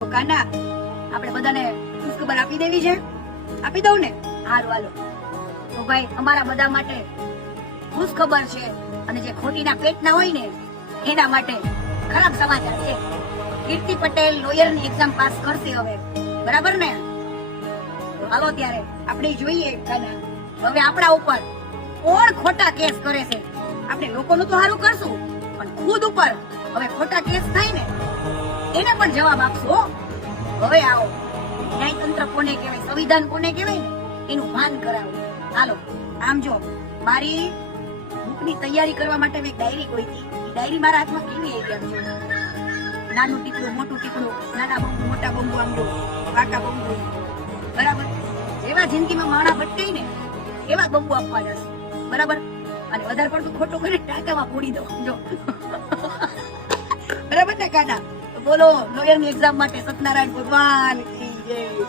કાના આપણે બધાને ખુશખબર આપી દેવી છે. આપી દઉં ને? હારું હાલો. તો ભાઈ અમારા બધા માટે ખુશખબર છે અને જે ખોટીના પેટના હોય ને એના માટે ખરાબ સમાચાર છે. કીર્તિ પટેલ લોયરની એક્ઝામ પાસ કરશે હવે, બરાબર ને? તો હાલો ત્યારે આપણે જોઈએ કાના હવે આપણા ઉપર કોણ ખોટા કેસ કરે છે. આપણે લોકોનું તો સારું કરશું પણ ખુદ ઉપર હવે ખોટા કેસ થાય ને એને પણ જવાબ આપશો. હવે આવો ન્યાયતંત્ર કોને કહેવાય, સંવિધાન કોને કહેવાય ને એનું ભાન કરાવો. હાલો આમ જો મારી બુકની તૈયારી કરવા માટે મેં ડાયરી કોઈ હતી. એ ડાયરી મારા હાથમાં કેવી આવી આમ જો નાનું ટીકડું મોટું ટીકડું, નાના બંબુ મોટા બંબુ, આમ જો પાકા બંબુ, બરાબર? જેવા જિંદગીમાં માણા ભટકાય ને એવા બંબુ આપવા જશે, બરાબર? અને વધારે પડતું ખોટું કરીને ટાંકામાં પૂરી દો જો બરાબર ને કાના? બોલો લોયરની એક્ઝામ માટે સત્યનારાયણ ભગવાન કી જય.